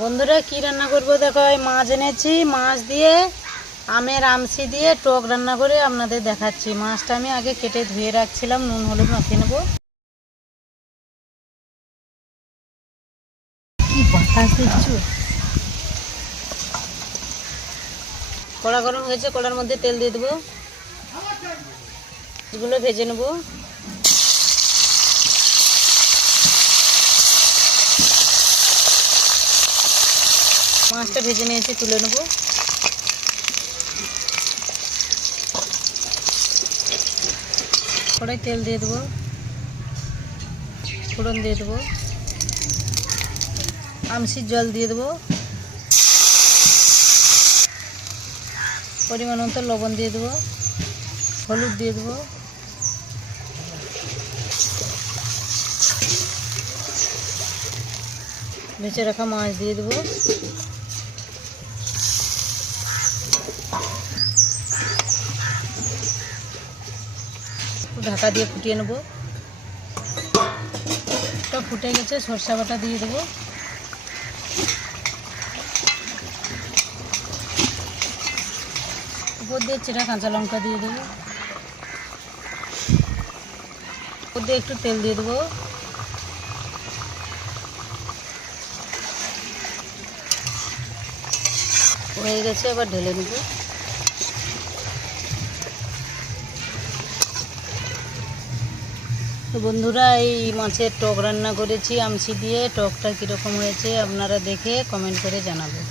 বন্ধুরা কি রান্না করব দেখো, এই মাছ এনেছি। মাছ দিয়ে আমের আমসি দিয়ে টক রান্না করে আপনাদের দেখাচ্ছি। মাছটা আমি আগে কেটে ধুয়ে রাখছিলাম, নুন হলুদ মাখিয়ে নেবো। কি বাতাস দেখছো? কড়া গরম হয়েছে, কড়ার মধ্যে তেল দিয়ে দেবো। এগুলো ভেজে নেবো। মাছটা ভেজে নিয়েছি, তুলে নেবো। কড়াই তেল দিয়ে দেবো, ফোড়ন দিয়ে দেবো, আমসির জল দিয়ে দেবো, পরিমাণ মতো লবণ দিয়ে দেবো, হলুদ দিয়ে দেবো, ভেজে রাখা মাছ দিয়ে দেবো। ঢাকা দিয়ে ফুটিয়ে নেবো। এটা ফুটে গেছে, সরষা বাটা দিয়ে দেবো। উপর দিয়ে চেরা কাঁচা লঙ্কা দিয়ে দেবো। উপর দিয়ে একটু তেল দিয়ে দেবো। হয়ে গেছে, এবার ঢেলে নেব। তো বন্ধুরা, এই মাছের টক রান্না করেছি আমসি দিয়ে। টকটা কীরকম হয়েছে আপনারা দেখে কমেন্ট করে জানাবেন।